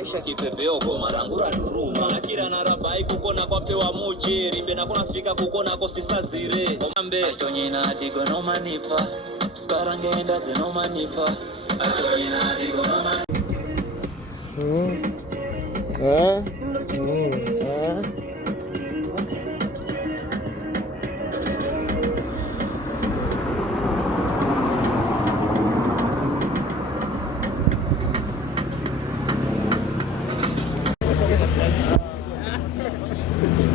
Aisha kipepeo kwa marangura duruma akira na rabai kukona kwa pewa muji rimbe na kona fika kukona kwa sisa zire omambe ashonyina adigo no manipa karangenda zeno manipa ashonyina adigo no manipa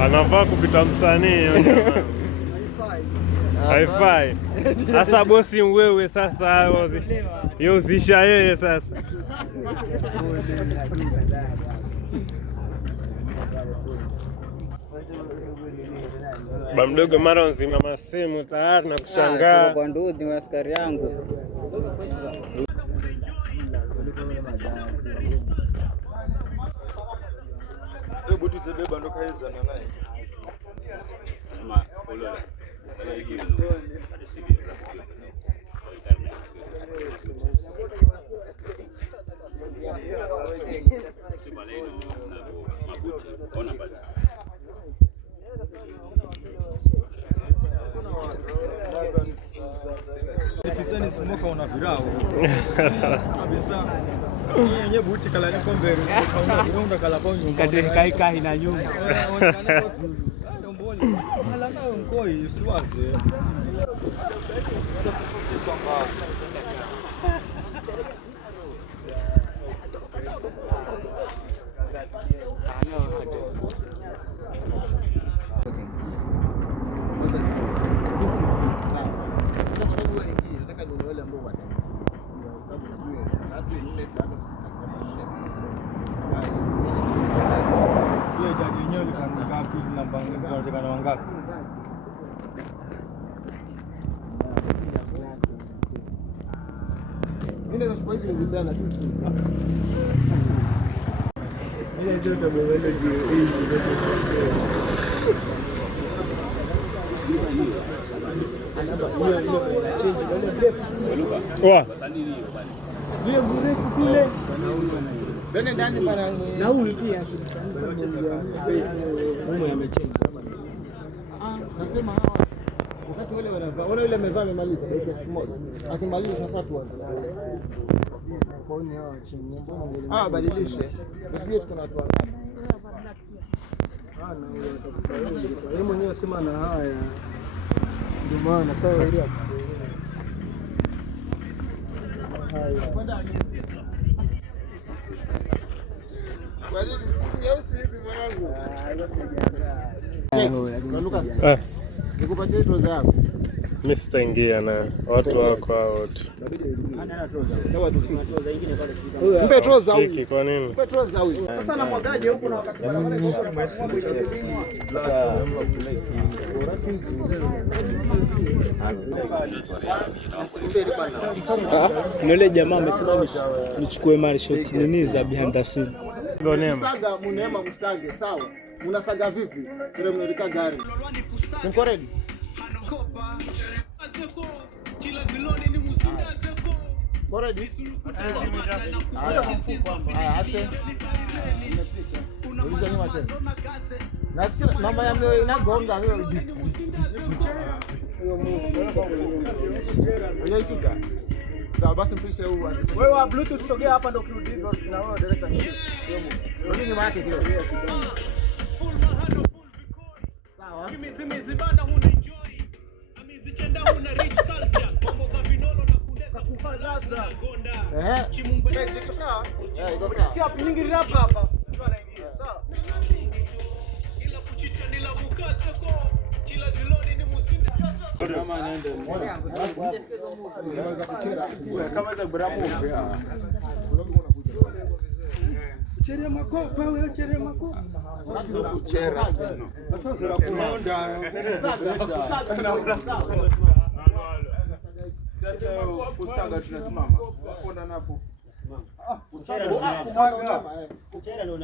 anavaa kupita msanii haifai. Sasa bosi wewe sasa yozisha yeye sasa. Bamdogo mara nzima masimu tayari na kushangaa. Kwa ndudi wa askari yangu. Hebu tutebeba ndo kaeza na naye. Nikizani smoka una virao. Kabisa. Yeye buti kala ni kombe unda kala kwa nyumba. Kadri kai na nyumba. Mbona hala nayo mkoi usiwaze. Na huyu pia nasema hawa wakati wale wanavaa wale yule amevaa amemaliza dakika moja akimaliza tafuatwa kwaoni hawa chini mbona badilishe ndio tuko na watu wangapi yeye mwenyewe sema na haya ndio maana sawa ile kwenda kwa nini nyeusi hivi mwanangu nikupatie troza yako. Mimi sitaingia na watu wako wote. Mpe troza huyu. Kwa nini? Mpe troza huyu. Sasa namwagaje huko na wakati Nole jamaa amesema nichukue mali shots nini za behind the scene. Saga munema msage sawa. Unasaga vipi? Kile mnalika gari. Simko ready? Ready? Ache. Uliza nyuma tena. Nasikia mama yangu inagonga leo jipu. Unashika? Sawa basi mpishe huu. Wewe wa bluetooth sogea hapa ndio kirudi hivyo na wewe director. Rudi nyuma yake kidogo. Sawa. Kimizimizi bana huna enjoy. Amizichenda huna rich culture. Mambo kwa vinolo na kundesa kuhalaza. Chimungu iko sawa? Iko sawa. Si hapo nyingi rap hapa. Mtu anaingia. Sawa. Ila kuchicha ni la mukate ko. Kila ziloni ni musinda. Kama anaenda. Kama za bramu. Chere makopa wewe chere makopa. Kuchera sino. Kusaga tunasimama. Ponda napo. Kusaga.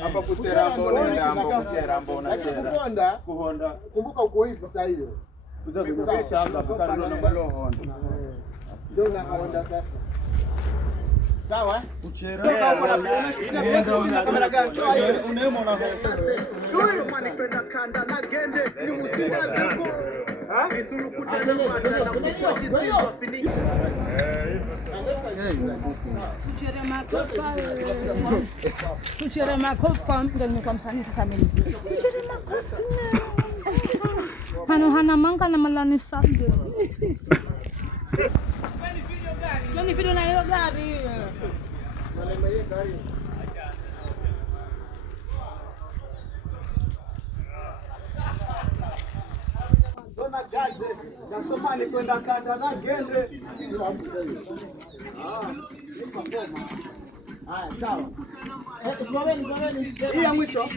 Hapa kuchera ambao unaenda ambao kuchera ambao unachera. Kuhonda. Kumbuka uko hivi sasa hiyo. Kuzakupisha hapa kando na balo honda. Ndio na honda sasa. Sawa? Kuchera. Kamera gani? Unaema una. Huyu mwana kwenda kanda na gende ni musinda ziko. Isuru kutana mata na kukua chizizo finiki. Kuchere makopa ndio nimekuwa msanii sasa mimi. Kuchere makopa. Hana manga na malani sande. Sioni video na hiyo gari. Dona gaze, nasomani kwenda kanda na gende. Haya, sawa. Tunaweni. Hii ya mwisho.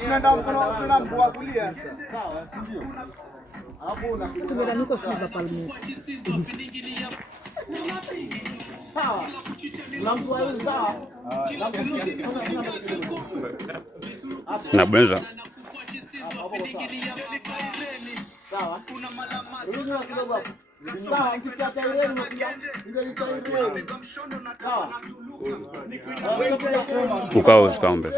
Tunaenda mkono wa kulia. Sawa, si ndio? Tubeda niko siva palmo. Sawa. Sawa. Na benza. Sawa. Rudi kidogo hapo. Sawa, ukisikia taireni unakuja ndio taireni. Sawa. Ukao usikaombe.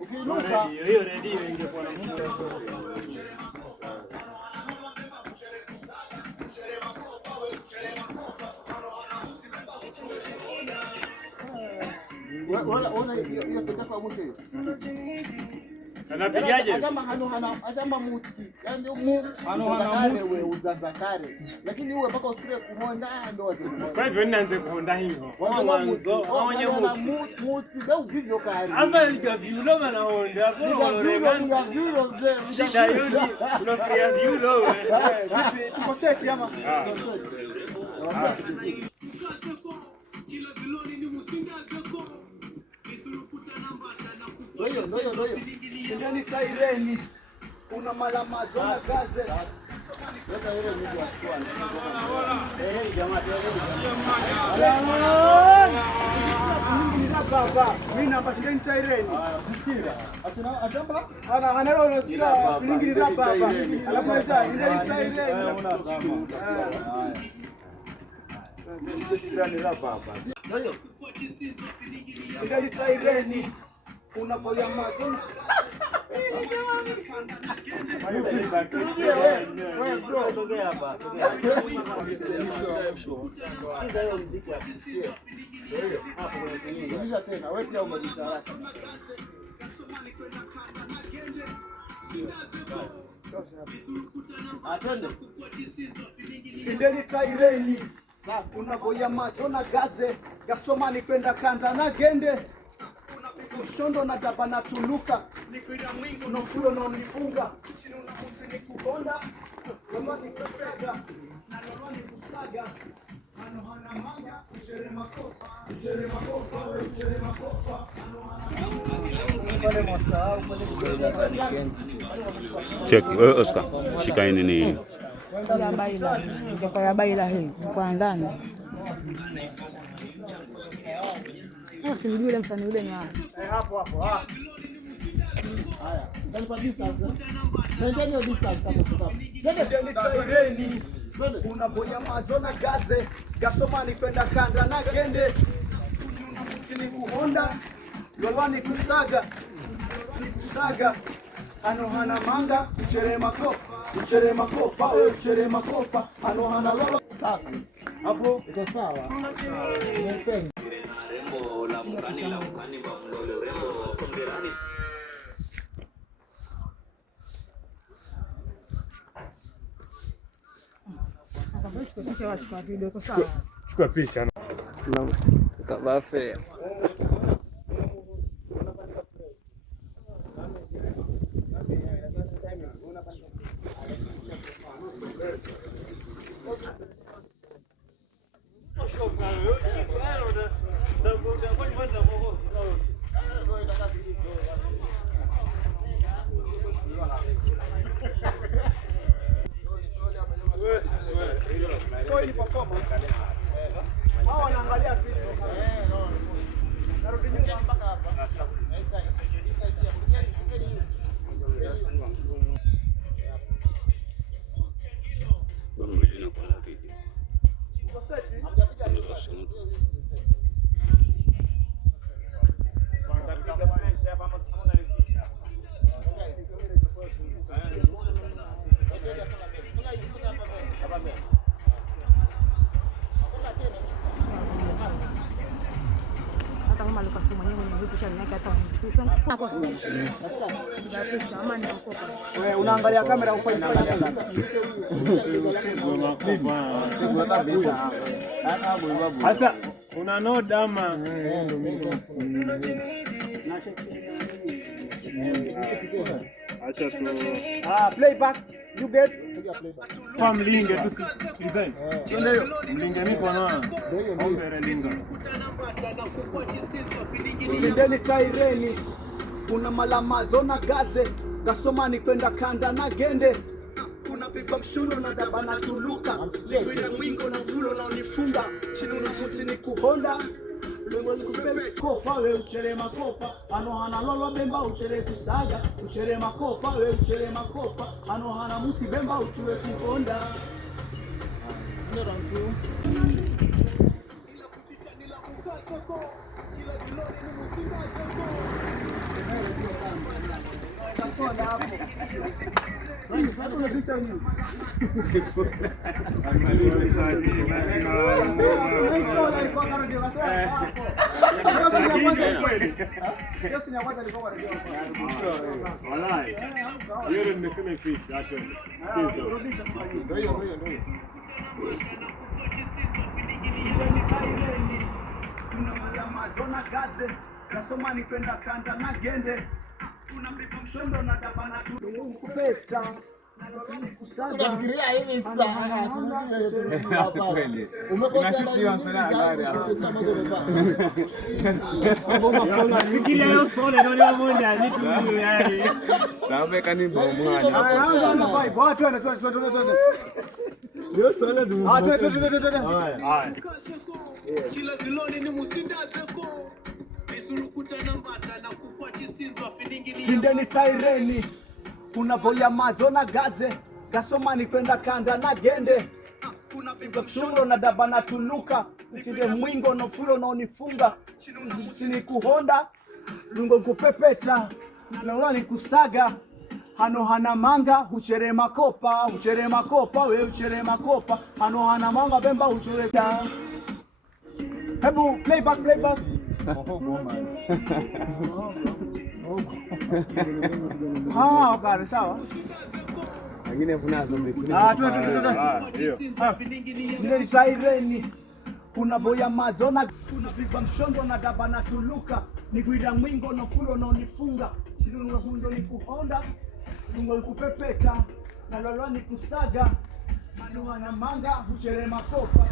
Ukiinuka hiyo redio ingekuwa na mtu. Ona hiyo sasa kwa mwisho hiyo. Anapigaje? Azama muti. Yaani mu hana muti wewe uzanzakare. Lakini uwe mpaka usikire kumonda ndo watu. Kwa hivyo ninaanza kuonda hivyo. Mwanzo aonye muti ndio vivyo kari. Asa nikavyulo bana honda. Hapo vyulo shida yoni. Unafikiria vyulo wewe. Vipi tuko set ama? Ndio. Ndani taireni una malamazo na gaze. Leta ile mimi achukua. Jamaa baba, mimi namba ndani taireni. Msikira. Atamba? Ana roho sila shilingi za baba. Alafu ndani taireni. Ndani taireni. Unapoya macho. Wewe bro, sogea hapa. Hizo hiyo muziki akusikia. Hapo kuna tena. Wewe pia umejisahau. Atende. Ndeni taireni. Unapoya macho na gaze. Gasomani kwenda kanda na gende. Ushondo na daba na tuluka nikwira mwingi unofulo na unifunga chini unamuzi ni kukonda kama ni kupega na lolo ni kusaga ano hana manga uchere makopa Check Oscar. Shika nini? Ya baila hii kwa ndani. Yule msanii yule ni wapi? Hapo. Haya. Ndani kwa distance. Ndani distance hapo. Ndani taireni. Unaboya mazona gaze. Gasomani kwenda kanda na gende. Chini kuhonda. Lolwani kusaga. Ano hana manga. Uchere makopa. Ano hana lolo. Safi. Hapo iko sawa. Piga picha moja. Chukua picha wachukua video iko sawa. Chukua picha. Kabafe. Unaangalia kamera uko sasa una no dama. Acha tu. Playback you get Kwa mlinge tu design. Ndio mlinge niko na. Ombe linga. Ndeni taireni kuna malamazo na gaze gasomani kwenda kanda na gende kuna pigwa mshuno na daba na tuluka kwenda mwingo na fulo na unifunga chini na mutsi ni kuhonda lengo likupebe kopa we uchere makopa ano hana lolo bemba uchere kusaga uchere makopa we uchere makopa ano hana mutsi bemba uchere kuhonda nero mtu Zona gaze kasomani kwenda kanda na gende kuna pipa mshondo na daba na tulu kupeta unafikiria hivi sasa umekosea Fikiria leo sole ndio moja ni tu yani. Sababu kani bomwana. Watu wanatoa Leo sole du. Haya. Kila ziloni ni musindateko. Visurukuta na mbata na kukwa chisinzwa finingini. Hindeni taireni. Kuna voya mazo na gaze. Gasomani kwenda kanda na gende. Kuna pigwa mshundo na daba na tuluka. Uchide mwingo no fulo na unifunga. Chini kuhonda. Lungo kupepeta. Lungo kusaga. Hano hana manga, uchere makopa, we uchere makopa. Hano hana manga, bemba uchere ta. Hebu playback. Okay, sawa. Wengine kunazo vitu. Ndio saireni. Kuna boya mazona, kuna pigwa mshondo na daba na tuluka. Nikuida mwingo no fulo na unifunga. Chilunga hundo ni kuhonda. Lungo likupepeta na lolo ni kusaga Anohana manga uchere makopa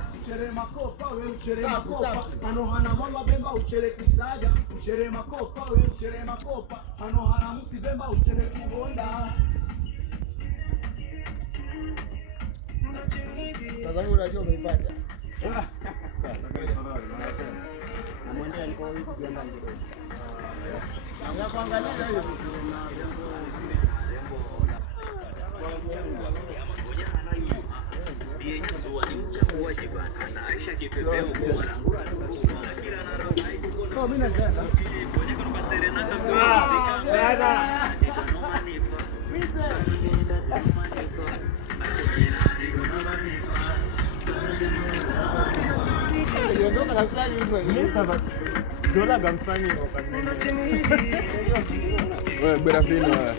we uchere makopa Anohana manga bemba uchere kusaga uchere makopa we uchere makopa Anohana musi bemba uchere kubonda Sasa unajua umeipata. Namwendea alikuwa kujiandaa kidogo. Kuangalia hiyo. Zola gamsani kwa wewe bora fino wewe.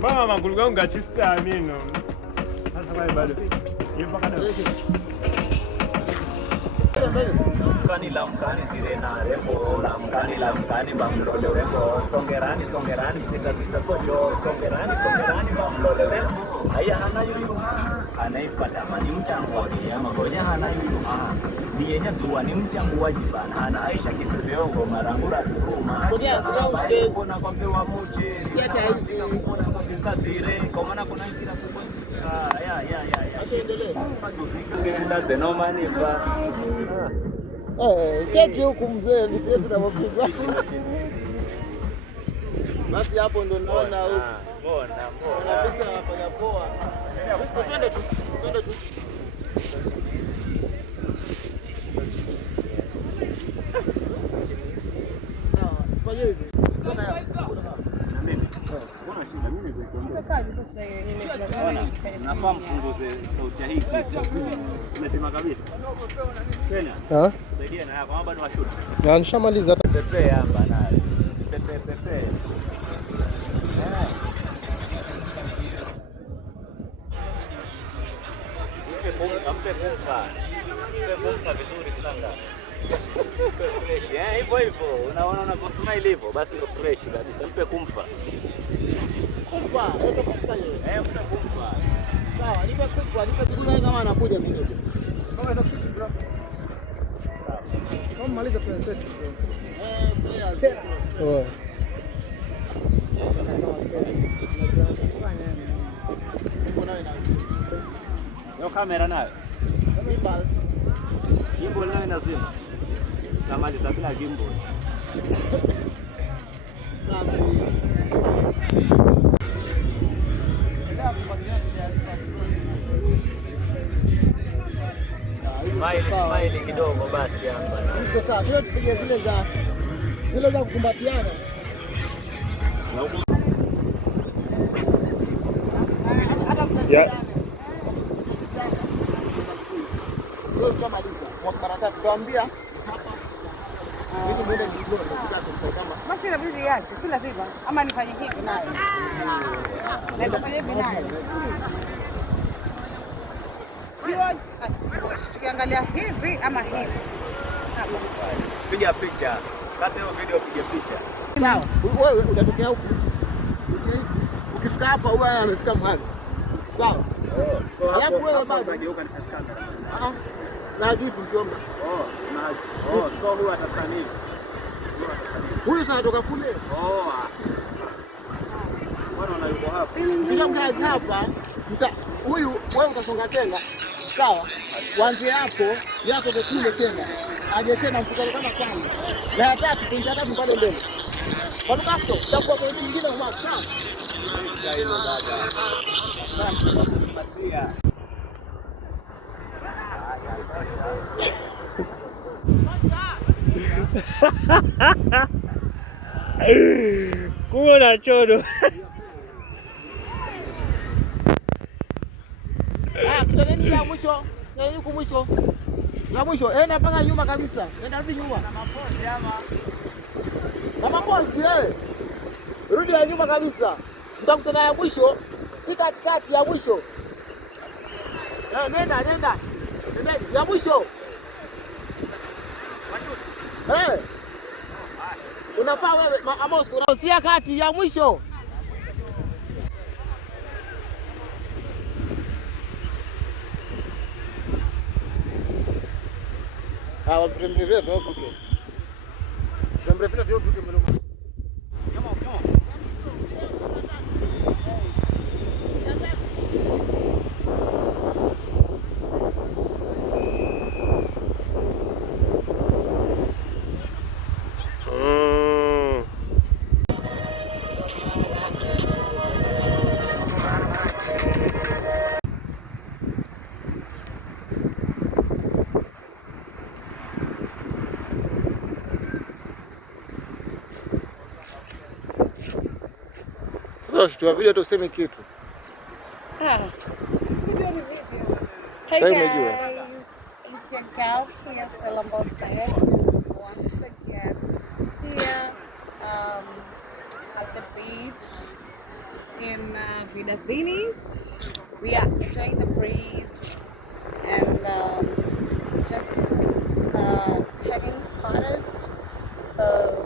Baba makulu gangu gachista amino. Sasa bado. Yepo kada. Mkani la mkani sirena rembo la mkani bamlole rembo songerani sita sojo songerani bamlole rembo haya hana yuyu anaifata mani mchango ni ama gonya hana yuyu ni yenya zuwa ni mchango wajibana hana Aisha kipepeo marangura ruma Sogea usike kuna kombe wa muji sikia hivi kuna kwa sista zire kwa maana kuna kila kubwa ya acha endelee ndio zenomani ba cheki huku mzee vitesi na mapigo. Basi hapo ndo naona huko. Mbona pesa anafanya poa. Twende tu. Fanya hivi. Nafaa mpunguze sauti hii. Umesema kabisa. Tena. Saidia na yako bado washuti. Na nishamaliza Pepe hapa naye. Pepe. Mpe pompa vizuri sana. Fresh. Hivyo. Unaona unaposmile hivyo basi ndio fresh kabisa. Mpe kumpa. Kumpa yeye. Mpe kumpa. Sawa, nipe tukuza kama anakuja mimi. Kama maliza plan set. Players. Yo kamera nayo. Gimbal nayo inazima. Namaliza bila gimbal. Smile kidogo basi hapa. Niko sawa. Tupige zile za kukumbatiana. ya Leo tutamaliza. Mara tatu tuambia hapa. Mimi mwende ndio nisikate kama. Basi la bibi yache, si lazima. Ama nifanye hivi nayo. Naweza fanya hivi nayo. Tukiangalia hivi ama hivi. Piga picha. Kata hiyo video piga picha. Sawa. Wewe utatokea huku. Ukifika hapa huwa amefika mahali. Sawa. So alafu wewe bado unageuka ni face camera. Na jifu mkiomba. So huyu atataka nini? Huyu sasa anatoka kule. Bwana yuko hapa. Bila mkaja hapa, huyu wewe utasonga tena. Sawa? Kuanzia hapo yako kule tena. Aje tena mkutano kama kwanza. Na ya tatu kuingia tatu pale mbele. Kwa tukasto, tutakuwa kwa kingine kwa sawa. Hilo dada. Kumbe na chodo. Tutaneni ya mwisho. Yuko mwisho. Na mwisho, enda mpaka nyuma kabisa. Nenda rudi nyuma. Kama bosi rudi ya nyuma kabisa. Tutakutana ya mwisho, si katikati ya mwisho. Nenda. Ya mwisho. Unafaa wewe Amos unahusia kati ya mwisho. Wamremlevea vuke. Wamremlevea vuke mloma. Sasa video tuseme kitu. Hey guys, it's your girl here, Stella Mbote, once again here at the beach in Vidazini. We are enjoying the breeze and just taking photos. So